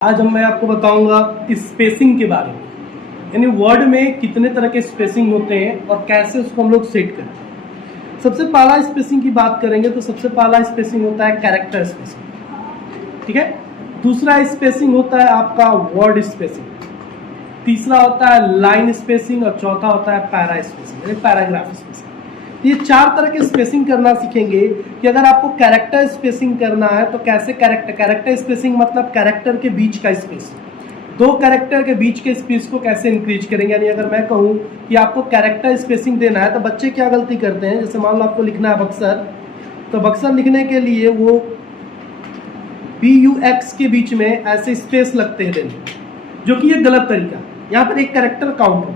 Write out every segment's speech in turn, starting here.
आज मैं आपको बताऊंगा स्पेसिंग के बारे में, यानी वर्ड में कितने तरह के स्पेसिंग होते हैं और कैसे उसको हम लोग सेट करते हैं। सबसे पहला स्पेसिंग की बात करेंगे तो सबसे पहला स्पेसिंग होता है कैरेक्टर स्पेसिंग, ठीक है। दूसरा स्पेसिंग होता है आपका वर्ड स्पेसिंग, तीसरा होता है लाइन स्पेसिंग और चौथा होता है पैरा स्पेसिंग यानी पैराग्राफ स्पेसिंग। ये चार तरह के स्पेसिंग करना सीखेंगे कि अगर आपको कैरेक्टर स्पेसिंग करना है तो कैसे कैरेक्टर स्पेसिंग मतलब कैरेक्टर के बीच का स्पेस, दो कैरेक्टर के बीच के स्पेस को कैसे इंक्रीज करेंगे। यानी अगर मैं कहूँ कि आपको कैरेक्टर स्पेसिंग देना है तो बच्चे क्या गलती करते हैं, जैसे मान लो आपको लिखना है बक्सर, तो बक्सर लिखने के लिए वो BUX के बीच में ऐसे स्पेस लगते हैं देने, जो कि ये गलत तरीका। यहाँ पर एक कैरेक्टर काउंट हो,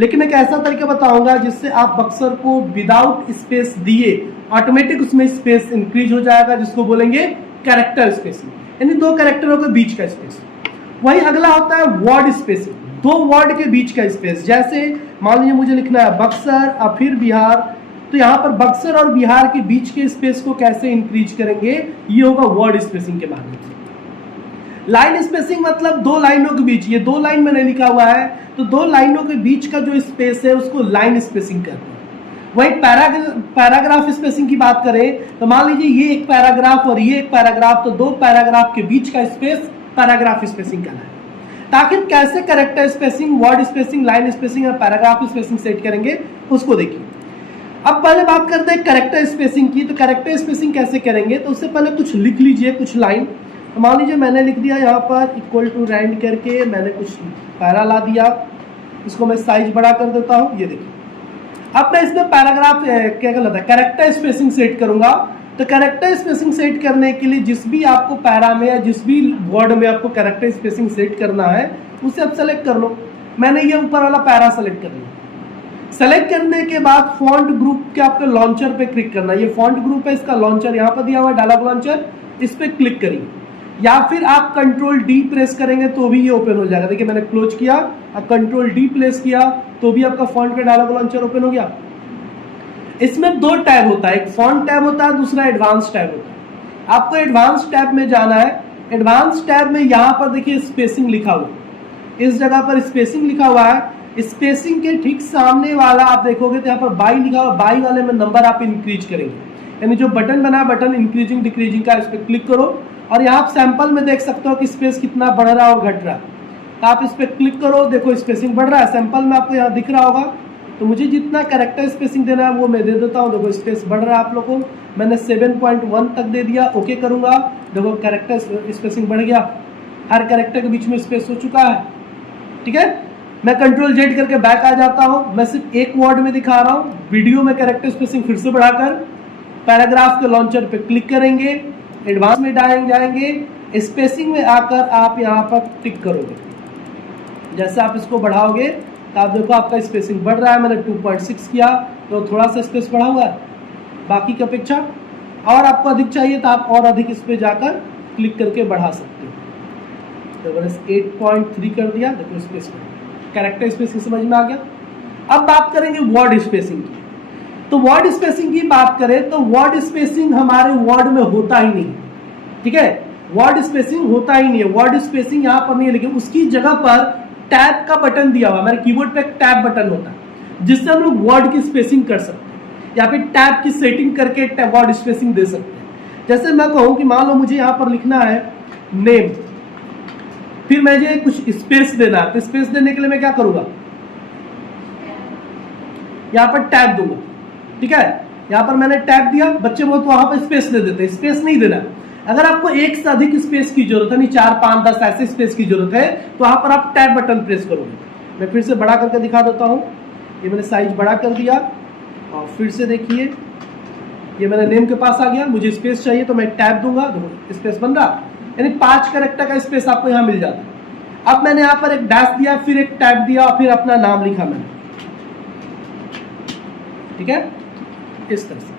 लेकिन एक ऐसा तरीका बताऊंगा जिससे आप बक्सर को विदाउट स्पेस दिए ऑटोमेटिक उसमें स्पेस इंक्रीज हो जाएगा, जिसको बोलेंगे कैरेक्टर स्पेसिंग, यानी दो कैरेक्टरों के बीच का स्पेस। वही अगला होता है वर्ड स्पेसिंग, दो वर्ड के बीच का स्पेस। जैसे मान लीजिए मुझे लिखना है बक्सर और फिर बिहार, तो यहाँ पर बक्सर और बिहार के बीच के स्पेस को कैसे इंक्रीज करेंगे, ये होगा वर्ड स्पेसिंग के माध्यम से। लाइन स्पेसिंग मतलब दो लाइनों के बीच, ये दो लाइन मैंने लिखा हुआ है तो दो लाइनों के बीच का जो स्पेस है उसको लाइन स्पेसिंग करते हैं। वही पैराग्राफ स्पेसिंग की बात करें तो मान लीजिए ये एक पैराग्राफ और ये एक पैराग्राफ, तो दो पैराग्राफ के बीच का स्पेस पैराग्राफ स्पेसिंग करना है। ताकि कैसे character spacing, word spacing, line spacing और पैराग्राफ स्पेसिंग सेट करेंगे उसको देखिए। अब पहले बात करते हैं कैरेक्टर स्पेसिंग की। तो कैरेक्टर स्पेसिंग कैसे करेंगे, तो उससे पहले कुछ लिख लीजिए, कुछ लाइन। मान लीजिए मैंने लिख दिया यहाँ पर इक्वल टू रैंड करके मैंने कुछ पैरा ला दिया, इसको मैं साइज बड़ा कर देता हूँ, ये देखिए। अब मैं इसमें पैराग्राफ क्या गलत है, कैरेक्टर स्पेसिंग सेट करूंगा। तो कैरेक्टर स्पेसिंग सेट करने के लिए जिस भी आपको पैरा में या जिस भी वर्ड में आपको कैरेक्टर स्पेसिंग सेट करना है उसे आप सेलेक्ट कर लो। मैंने ये ऊपर वाला पैरा सेलेक्ट कर लिया। सेलेक्ट करने के बाद फॉन्ट ग्रुप के आपके लॉन्चर पे क्लिक करना। ये फॉन्ट ग्रुप है, इसका लॉन्चर यहाँ पर दिया हुआ है, डायलॉग लॉन्चर, इस पर क्लिक करिए। या फिर आप कंट्रोल D प्रेस करेंगे तो भी ये ओपन हो जाएगा। देखिए मैंने क्लोज किया और कंट्रोल D प्रेस किया तो भी आपका फॉन्ट का डायलॉग लॉन्चर ओपन हो गया। इसमें दो टैब होता है, एक फॉन्ट टैब होता है, दूसरा एडवांस टैब होता है। आपको एडवांस टैब में जाना है। एडवांस टैब में यहाँ पर देखिए स्पेसिंग लिखा हुआ है, इस जगह पर स्पेसिंग लिखा हुआ है। स्पेसिंग के ठीक सामने वाला आप देखोगे तो यहाँ पर बाई लिखा हुआ, बाई वाले में नंबर आप इंक्रीज करेंगे, यानी जो बटन बना है बटन इंक्रीजिंग डिक्रीजिंग का, इस पर क्लिक करो और यहाँ आप सैंपल में देख सकते हो कि स्पेस कितना बढ़ रहा है और घट रहा है। तो आप इस पर क्लिक करो, देखो स्पेसिंग बढ़ रहा है, सैंपल में आपको यहाँ दिख रहा होगा। तो मुझे जितना कैरेक्टर स्पेसिंग देना है वो मैं दे देता हूँ। देखो स्पेस बढ़ रहा है आप लोगों को, मैंने 7.1 तक दे दिया, ओके करूँगा। देखो कैरेक्टर स्पेसिंग बढ़ गया, हर कैरेक्टर के बीच में स्पेस हो चुका है, ठीक है। मैं कंट्रोल Z करके बैक आ जाता हूँ। मैं सिर्फ एक वर्ड में दिखा रहा हूँ, वीडियो में कैरेक्टर स्पेसिंग फिर से बढ़ाकर पैराग्राफ के लॉन्चर पे क्लिक करेंगे, एडवांस में जाएंगे, स्पेसिंग में आकर आप यहाँ पर टिक करोगे। जैसे आप इसको बढ़ाओगे तो आप देखो आपका स्पेसिंग बढ़ रहा है। मैंने 2.6 किया तो थोड़ा सा स्पेस बढ़ा हुआ है बाकी की अपेक्षा। और आपको अधिक चाहिए तो आप और अधिक इस पर जाकर क्लिक करके बढ़ा सकते हो। तो मैंने 8.3 कर दिया, देखो स्पेस कैरेक्टर स्पेसिंग समझ में आ गया। अब बात करेंगे वर्ड स्पेसिंग की। तो वर्ड स्पेसिंग की बात करें तो वर्ड स्पेसिंग हमारे वर्ड में होता ही नहीं, ठीक है। वर्ड स्पेसिंग होता ही नहीं है, वर्ड स्पेसिंग यहाँ पर नहीं है, लेकिन उसकी जगह पर टैब का बटन दिया हुआ है। मेरे कीबोर्ड पे एक टैब बटन होता है जिससे हम लोग वर्ड की स्पेसिंग कर सकते हैं या फिर टैब की सेटिंग करके वर्ड स्पेसिंग दे सकते हैं। जैसे मैं कहूँ कि मान लो मुझे यहाँ पर लिखना है नेम, फिर मुझे कुछ स्पेस देना है, तो स्पेस देने के लिए मैं क्या करूंगा, यहाँ पर टैब दूंगा, ठीक है। यहाँ पर मैंने टैब दिया, बच्चे बहुत वहां पर स्पेस दे देते हैं, स्पेस नहीं देना। अगर आपको एक से अधिक स्पेस की जरूरत है, नहीं 4, 5, 10 ऐसे स्पेस की जरूरत है, तो वहां पर आप टैब बटन प्रेस करोगे। मैं फिर से बड़ा करके दिखा देता हूं। ये मैंने साइज बड़ा कर दिया और फिर से देखिए ये मैंने नेम के पास आ गया। मुझे स्पेस चाहिए तो मैं टैब दूंगा, देखो स्पेस बन रहा, यानी 5 कैरेक्टर का स्पेस आपको यहाँ मिल जाता है। अब मैंने यहाँ पर एक डैश दिया, फिर एक टैब दिया और फिर अपना नाम लिखा मैंने, ठीक है, इस तरह से।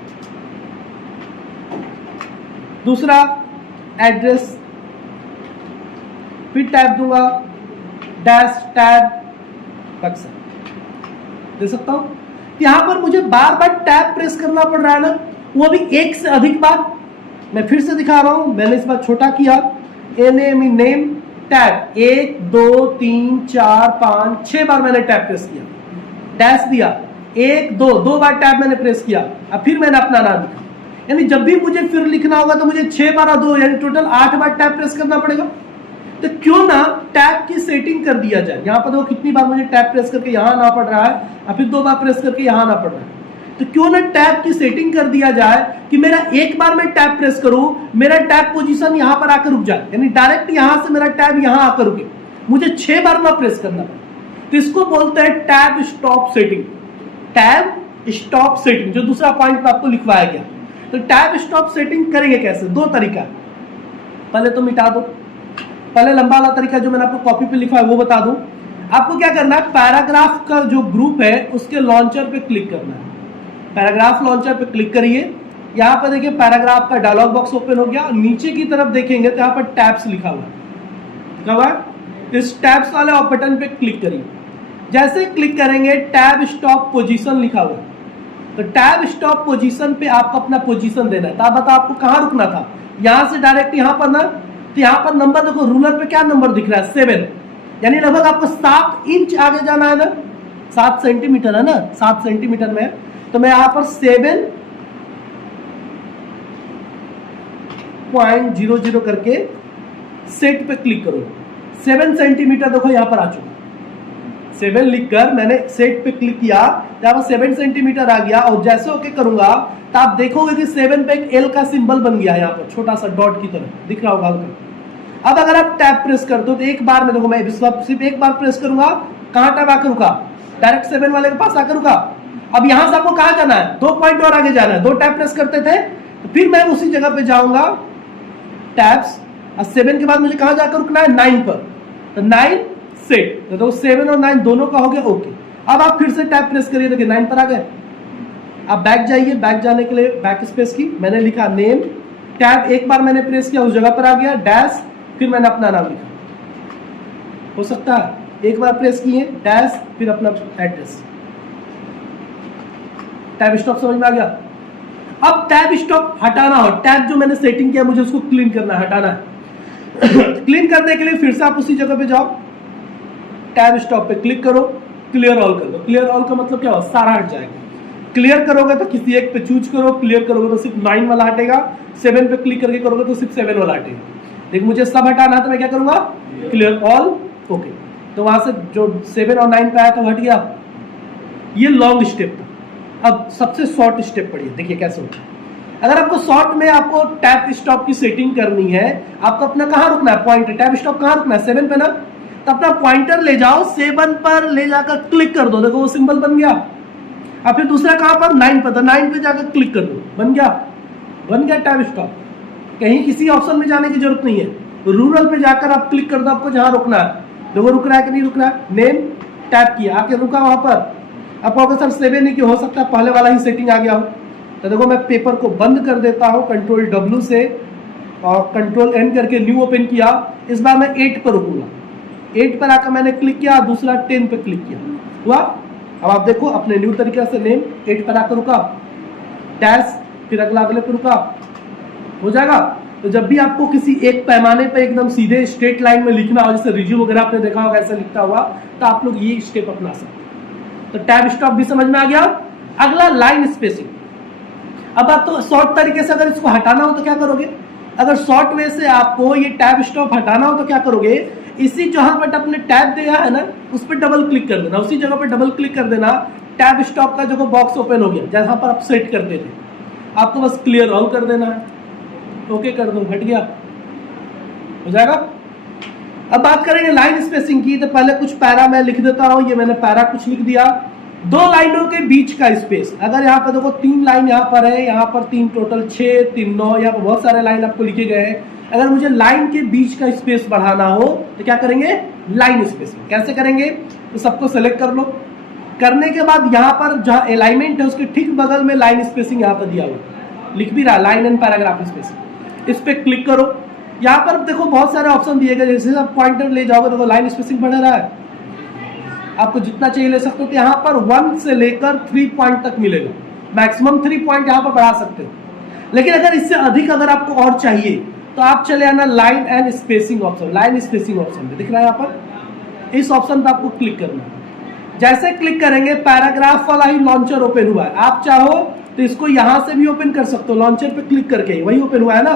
दूसरा एड्रेस, फिर टैब दूंगा, डैश टैब बक्सा दे सकता हूं। यहां पर मुझे बार बार टैब प्रेस करना पड़ रहा है ना, वो भी एक से अधिक बार। मैं फिर से दिखा रहा हूं, मैंने इस बार छोटा किया, NAME नेम, टैब 1 2 3 4 5 6 बार मैंने टैब प्रेस किया, डैश दिया, 1 2 2 बार टैब मैंने प्रेस किया, अब फिर मैंने अपना नाम लिखा। यानी जब भी मुझे फिर लिखना होगा तो मुझे 6 बार 2 यानी टोटल 8 बार टैब प्रेस करना पड़ेगा। तो क्यों ना टैब की सेटिंग कर दिया जाए। यहाँ पर देखो कितनी बार मुझे टैब प्रेस करके यहाँ आना पड़ रहा है और फिर 2 बार प्रेस करके यहाँ आना पड़ रहा है। तो क्यों ना टैब की सेटिंग कर दिया जाए कि मेरा एक बार मैं टैब प्रेस करूं, मेरा टैब पोजीशन यहां पर आकर रुक जाए, यानी डायरेक्ट यहां से मेरा टैब यहां आकर रुके, मुझे 6 बार ना प्रेस करना पड़े। तो इसको बोलते हैं tab stop setting. Tab stop setting जो दूसरा पॉइंट पर आपको लिखवाया गया। तो टैब स्टॉप सेटिंग करेंगे कैसे? 2 तरीका। पहले तो मिटा दो, पहले लंबा वाला तरीका जो मैंने आपको कॉपी पे लिखा है वो बता दूं। आपको क्या करना है, पैराग्राफ का जो ग्रुप है उसके लॉन्चर पे क्लिक करना है। पैराग्राफ लॉन्चर पे क्लिक करिए, यहाँ पर देखिए पैराग्राफ का डायलॉग बॉक्स ओपन हो गया और नीचे की तरफ देखेंगे तो यहाँ पर टैब्स लिखा हुआ है। इस टैब्स वाले बटन पे क्लिक करिए। जैसे क्लिक करेंगे टैब स्टॉप पोजीशन लिखा हुआ है, तो टैब स्टॉप पोजीशन पे आपको अपना पोजीशन देना है। तो आप बताओ आपको कहाँ रुकना था, यहाँ से डायरेक्ट यहाँ पर ना, तो यहाँ पर नंबर देखो, रूलर पे क्या नंबर दिख रहा है 7, यानी लगभग आपको 7 इंच आगे जाना है ना, 7 सेंटीमीटर है ना, 7 सेंटीमीटर में। तो मैं यहां पर 7.00 करके सेट पे क्लिक करूंगा। 7 सेंटीमीटर देखो यहां पर आ चुका, 7 लिखकर मैंने सेट पे क्लिक किया, यहां पर 7 सेंटीमीटर आ गया। और जैसे ओके करूंगा तो आप देखोगे कि 7 पे एक एल का सिंबल बन गया, यहाँ पर छोटा सा डॉट की तरह दिख रहा होगा हल्का। अब अगर आप टैब प्रेस करते हो तो एक बार में देखो, मैं सिर्फ एक बार प्रेस करूंगा, कहां टैब आकर रुका, डायरेक्ट 7 वाले के पास आकर रुका। अब यहां से आपको कहां जाना है, 2 पॉइंट और आगे जाना है। 2 टैब प्रेस करते थे तो फिर मैं उसी जगह पे जाऊंगा टैब्स, और 7 के बाद मुझे कहां जाकर रुकना है, 9 पर। तो 9 सेट, तो 7 और 9 दोनों का हो गया ओके। अब आप फिर से टैब प्रेस करिए, देखिए 9 पर आ गए। आप बैक जाइए, बैक जाने के लिए बैक स्पेस की, मैंने लिखा नेम, टैब एक बार मैंने प्रेस किया उस जगह पर आ गया, डैश, फिर मैंने अपना नाम लिखा। हो सकता है एक बार प्रेस किए डैश, फिर अपना एड्रेस। टैब स्टॉप समझ में आ गया। अब टैब स्टॉप हटाना हो, टैब जो मैंने सेटिंग किया मुझे उसको क्लीन करना है, हटाना है। क्लीन करने के लिए फिर से आप उसी जगह पे जाओ, टैब स्टॉप पे क्लिक करो, क्लियर ऑल कर दो। क्लियर ऑल का मतलब क्या हो, सारा हट जाएगा। क्लियर करोगे तो किसी एक पे चूज करो, क्लियर करोगे तो सिर्फ 9 वाला हटेगा, 7 पे क्लिक करके करोगे तो सिर्फ 7 वाला हटेगा। लेकिन मुझे सब हटाना है तो मैं क्या करूंगा, क्लियर ऑल, ओके। तो वहां से जो 7 और 9 पे आया तो हट गया। ये लॉन्ग स्टेप था। अब सबसे शॉर्ट स्टेप पढ़िए, देखिए कैसे होता है। अगर आपको शॉर्ट में आपको टैब स्टॉप की सेटिंग करनी है, आपको अपना कहां रुकना है, पॉइंटर, टैब स्टॉप कहां रुकना है, 7 पे ना, तो अपना पॉइंटर ले जाओ, 7 पर ले जाकर क्लिक कर दो, देखो वो सिंबल बन गया। और फिर दूसरा कहां पर, 9 पर, तो 9 पे जाकर क्लिक कर दो, बन गया टैब स्टॉप। कहीं किसी ऑप्शन में जाने की जरूरत नहीं है, रूरल पे जाकर आप क्लिक कर दो, आपको जहां रुकना है, देखो रुक रहा है कि नहीं रुक रहा है, नेम टैप किया, आके रुका वहां पर। आपको अगर सर 7 नहीं कि हो सकता है पहले वाला ही सेटिंग आ गया हो। तो देखो मैं पेपर को बंद कर देता हूं कंट्रोल W से, और कंट्रोल N करके न्यू ओपन किया। इस बार मैं 8 पर रुकूंगा, 8 पर आकर मैंने क्लिक किया, दूसरा 10 पे क्लिक किया, हुआ। अब आप देखो अपने न्यू तरीके से नेम 8 पर आकर रुका, डैश, फिर अगले पे रुका, हो जाएगा। तो जब भी आपको किसी एक पैमाने पे एकदम सीधे स्ट्रेट लाइन में लिखना हो, जैसे रिज्यूम वगैरह आपने देखा होगा ऐसा लिखता हुआ, तो आप लोग ये स्टेप अपना सकते हैं। तो टैब स्टॉप भी समझ में आ गया। अगला लाइन स्पेसिंग। अब आप तो शॉर्ट तरीके से अगर इसको हटाना हो तो क्या करोगे, अगर शॉर्ट वे से आपको ये टैब स्टॉप हटाना हो तो क्या करोगे, इसी जहां पर आपने टैब दिया है ना उस पर डबल क्लिक कर देना, उसी जगह पर डबल क्लिक कर देना, टैब स्टॉप का जो बॉक्स ओपन हो गया जहां पर आप सेट करते थे, आपको बस क्लियर ऑल कर देना है, ओके कर दो, हट गया, हो जाएगा। अब बात करेंगे लाइन स्पेसिंग की। तो पहले कुछ पैरा मैं लिख देता हूं, ये मैंने पैरा कुछ लिख दिया। 2 लाइनों के बीच का स्पेस, अगर यहाँ पर देखो 3 लाइन यहाँ पर है, यहाँ पर 3 टोटल 6, 3 9, यहाँ पर बहुत सारे लाइन आपको लिखे गए हैं। अगर मुझे लाइन के बीच का स्पेस बढ़ाना हो तो क्या करेंगे, लाइन स्पेसिंग। कैसे करेंगे, तो सबको सेलेक्ट कर लो, करने के बाद यहाँ पर जहाँ अलाइनमेंट है उसके ठीक बगल में लाइन स्पेसिंग यहाँ पर दिया हुआ लिख भी रहा, लाइन एंड पैराग्राफ स्पेसिंग, इस पे क्लिक करो। यहाँ पर देखो बहुत सारे ऑप्शन दिए गए, जैसे आप पॉइंटर ले जाओगे तो लाइन स्पेसिंग बढ़ रहा है, आपको जितना चाहिए ले सकते हो। तो यहाँ पर 1 से लेकर 3 पॉइंट तक मिलेगा, मैक्सिमम 3 पॉइंट यहाँ पर बढ़ा सकते हो। लेकिन अगर इससे अधिक अगर आपको और चाहिए तो आप चले आना line and spacing option, line spacing option में दिख रहा है यहाँ पर, इस ऑप्शन पर आपको क्लिक करना है। जैसे क्लिक करेंगे पैराग्राफ वाला ही लॉन्चर ओपन हुआ है, आप चाहो तो इसको यहां से भी ओपन कर सकते हो, लॉन्चर पे क्लिक करके, वही ओपन हुआ है ना।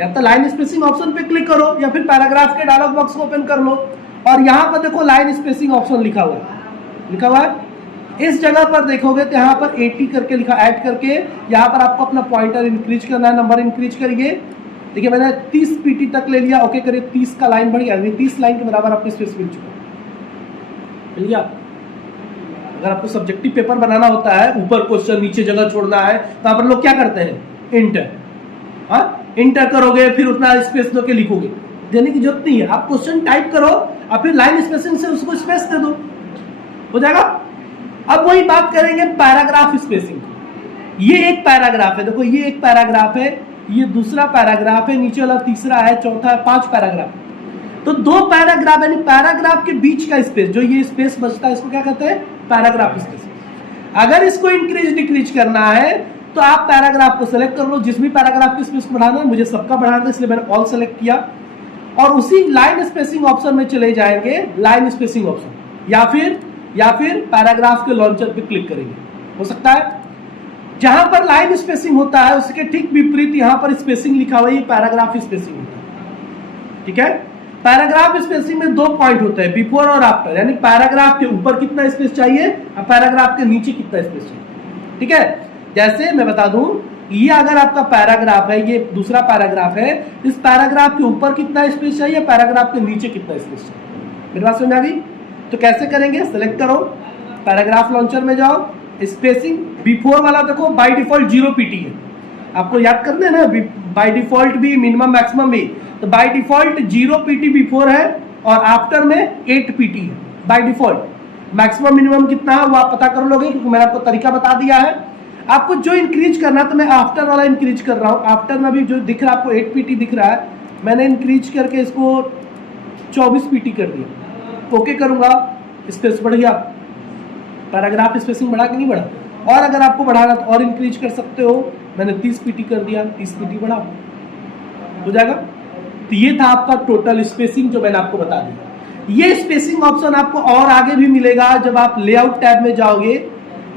या तो लाइन स्पेसिंग ऑप्शन पे क्लिक करो या फिर पैराग्राफ के डायलॉग बॉक्स को ओपन कर लो और यहाँ पर देखो लाइन स्पेसिंग ऑप्शन लिखा हुआ है, लिखा हुआ है। इस जगह पर देखोगे तो यहाँ पर 80 करके लिखा, ऐड करके यहाँ पर आपको अपना पॉइंटर इंक्रीज करना है, नंबर इंक्रीज करिए। देखिए मैंने 30 पीटी तक ले लिया, ओके करिए, 30 का लाइन बढ़ गया, 30 लाइन के बराबर आपको स्पेस मिल चुका, मिल गया। अगर आपको सब्जेक्टिव पेपर बनाना होता है, ऊपर क्वेश्चन नीचे जगह छोड़ना है, तो यहाँ पर लोग क्या करते हैं, इंटर, हाँ इंटर करोगे फिर उतना स्पेस दो के लिखोगे, देने की जरूरत नहीं है। आप क्वेश्चन टाइप करो और फिर लाइन स्पेसिंग से उसको स्पेस दे दो, हो जाएगा। अब वही बात करेंगे पैराग्राफ स्पेसिंग। ये एक पैराग्राफ है, देखो ये एक पैराग्राफ है, ये दूसरा पैराग्राफ है, नीचे वाला तीसरा है, चौथा है, 5 पैराग्राफ। तो 2 पैराग्राफ यानी पैराग्राफ के बीच का स्पेस, जो ये स्पेस बचता है, इसको क्या कहते हैं, पैराग्राफ स्पेस। अगर इसको इंक्रीज डिक्रीज करना है तो आप पैराग्राफ को सेलेक्ट कर लो, जिस भी पैराग्राफ की स्पेस बढ़ाना है, मुझे सबका बढ़ाना है इसलिए मैंने ऑल सेलेक्ट किया, और उसी लाइन स्पेसिंग ऑप्शन में चले जाएंगे, लाइन स्पेसिंग ऑप्शन, या फिर पैराग्राफ के लॉन्चर पे क्लिक करेंगे, हो सकता है। जहां पर लाइन स्पेसिंग होता है उसके ठीक विपरीत यहां पर स्पेसिंग लिखा हुआ है, ये पैराग्राफ स्पेसिंग होता है, ठीक है। पैराग्राफ स्पेसिंग में 2 पॉइंट होते हैं, बिफोर और आफ्टर, यानी पैराग्राफ के ऊपर कितना स्पेस चाहिए और पैराग्राफ के नीचे कितना स्पेस चाहिए, ठीक है। जैसे मैं बता दूं, ये अगर आपका पैराग्राफ है, ये दूसरा पैराग्राफ है, इस पैराग्राफ के ऊपर कितना स्पेस चाहिए, पैराग्राफ के नीचे कितना स्पेस चाहिए, मेरी बात समझ आ गई। तो कैसे करेंगे, सेलेक्ट करो, पैराग्राफ लॉन्चर में जाओ, स्पेसिंग बिफोर वाला देखो बाय डिफॉल्ट 0 पीटी है, आपको याद करना है ना, बाय डिफॉल्ट भी मिनिमम मैक्सिमम भी, तो बाय डिफॉल्ट 0 पीटी बिफोर है और आफ्टर में 8 पीटी है बाय डिफॉल्ट। मैक्सिमम मिनिमम कितना है वो आप पता कर लोगे, क्योंकि मैंने आपको तरीका बता दिया है। आपको जो इंक्रीज करना, तो मैं आफ्टर वाला इंक्रीज कर रहा हूँ, आफ्टर में भी जो दिख रहा है आपको 8 पीटी दिख रहा है, मैंने इंक्रीज करके इसको 24 पीटी कर दिया, ओके करूंगा, स्पेस बढ़ गया, पैराग्राफ स्पेसिंग बढ़ा कि नहीं बढ़ा। और अगर आपको बढ़ाना तो और इंक्रीज कर सकते हो, मैंने 30 पीटी कर दिया, 30 पीटी बढ़ा, हो जाएगा। तो ये था आपका टोटल स्पेसिंग जो मैंने आपको बता दी। ये स्पेसिंग ऑप्शन आपको और आगे भी मिलेगा जब आप लेआउट टैब में जाओगे।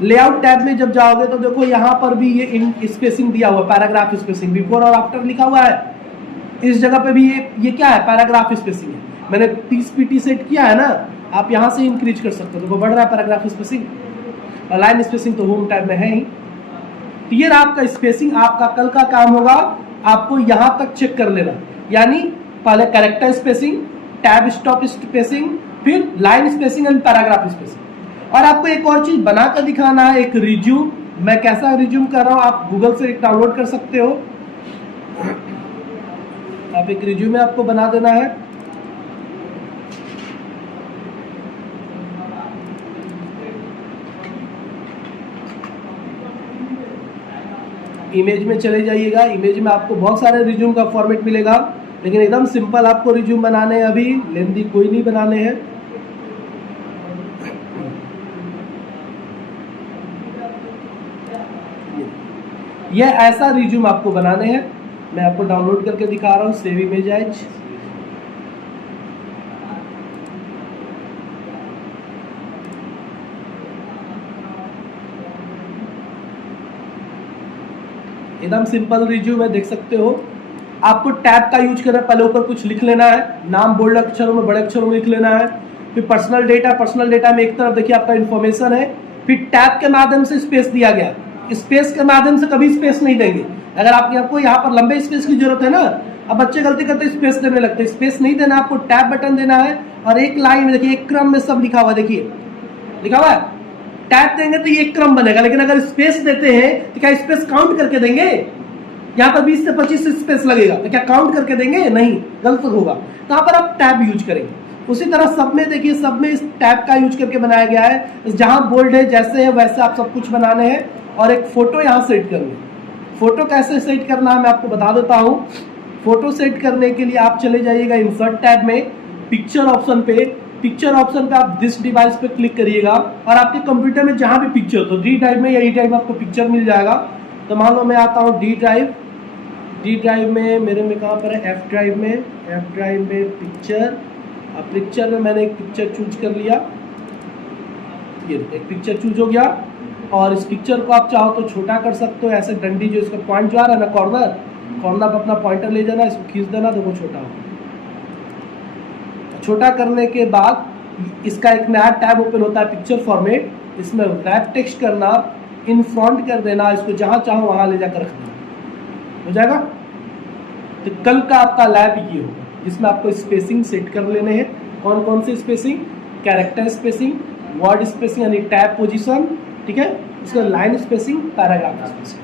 लेआउट टैब में जब जाओगे तो देखो यहाँ पर भी ये स्पेसिंग दिया हुआ, पैराग्राफ स्पेसिंग, बिफोर और आफ्टर लिखा हुआ है। इस जगह पे भी ये क्या है, पैराग्राफ स्पेसिंग है। मैंने 30 पीटी सेट किया है ना, आप यहाँ से इंक्रीज कर सकते हो, देखो बढ़ रहा है पैराग्राफ स्पेसिंग, और लाइन स्पेसिंग तो होम टैब में है ही। तो ये आपका स्पेसिंग, आपका कल का काम होगा आपको यहाँ तक चेक कर लेना, यानी पहले character spacing, tab stop spacing, फिर line spacing and paragraph spacing. और आपको एक और चीज बना कर दिखाना है, एक रिज्यूम। मैं कैसा रिज्यूम कर रहा हूँ आप गूगल से डाउनलोड कर सकते हो। आप एक रिज्यूम आपको बना देना है, इमेज में चले जाइएगा। इमेज में आपको बहुत सारे रिज्यूम का फॉर्मेट मिलेगा, लेकिन एकदम सिंपल आपको रिज्यूम बनाने हैं, अभी लेंथी कोई नहीं बनाने हैं। ये ऐसा रिज्यूम आपको बनाने हैं, मैं आपको डाउनलोड करके दिखा रहा हूँ, सेव इमेज एज। एकदम सिंपल रिज्यूम है, देख सकते हो। आपको टैब का यूज करना है, पहले ऊपर कुछ लिख लेना है, नाम बोल्ड अक्षरों में बड़े अक्षरों में लिख लेना है, फिर पर्सनल डेटा में एक तरफ देखिए आपका इन्फॉर्मेशन है, फिर टैब के माध्यम से स्पेस दिया गया। स्पेस के माध्यम से कभी स्पेस नहीं देंगे, अगर आपको यहाँ पर लंबे स्पेस की जरूरत है ना, अब बच्चे गलती करते स्पेस देने लगते हैं, स्पेस नहीं देना, आपको टैब बटन देना है, और एक लाइन में देखिए एक क्रम में सब लिखा हुआ है, देखिए लिखा हुआ है। टैब देंगे तो ये एक क्रम बनेगा, लेकिन अगर स्पेस देते हैं तो क्या स्पेस काउंट करके देंगे? यहाँ पर 20 से 25 स्पेस लगेगा, तो क्या काउंट करके देंगे? नहीं, गलत होगा। तो यहाँ पर आप टैब यूज करेंगे। उसी तरह सब में देखिए, सब में इस टैब का यूज करके बनाया गया है। जहां बोल्ड है जैसे है वैसे आप सब कुछ बनाने हैं, और एक फोटो यहाँ सेट करनी है। फोटो कैसे सेट करना है मैं आपको बता देता हूँ। फोटो सेट करने के लिए आप चले जाइएगा इंसर्ट टैब में, पिक्चर ऑप्शन पे। पिक्चर ऑप्शन पे आप दिस डिवाइस पे क्लिक करिएगा, और आपके कंप्यूटर में जहां भी पिक्चर, तो डी ड्राइव में या ई ड्राइव में आपको पिक्चर मिल जाएगा। तो मान लो मैं आता हूँ डी ड्राइव, डी ड्राइव में मेरे में कहाँ पर है, एफ ड्राइव में पिक्चर। अब पिक्चर में मैंने एक पिक्चर चूज कर लिया, ये एक पिक्चर चूज हो गया। और इस पिक्चर को आप चाहो तो छोटा कर सकते हो, ऐसे डंडी जो इसका पॉइंट जो आ रहा है ना कॉर्नर पर अपना पॉइंटर ले जाना, इसको खींच देना तो वो छोटा हो। छोटा करने के बाद इसका एक नया टैब ओपन होता है पिक्चर फॉर्मेट, इसमें रैप टेक्स्ट करना, इन फ्रंट कर देना, इसको जहाँ चाहो वहाँ ले जाकर रख देना, हो जाएगा। तो कल का आपका लैब ये होगा जिसमें आपको स्पेसिंग सेट कर लेने हैं। कौन कौन से spacing, character spacing, word spacing यानी टैब पोजीशन, ठीक है, उसका लाइन स्पेसिंग, पैराग्राफ स्पेसिंग।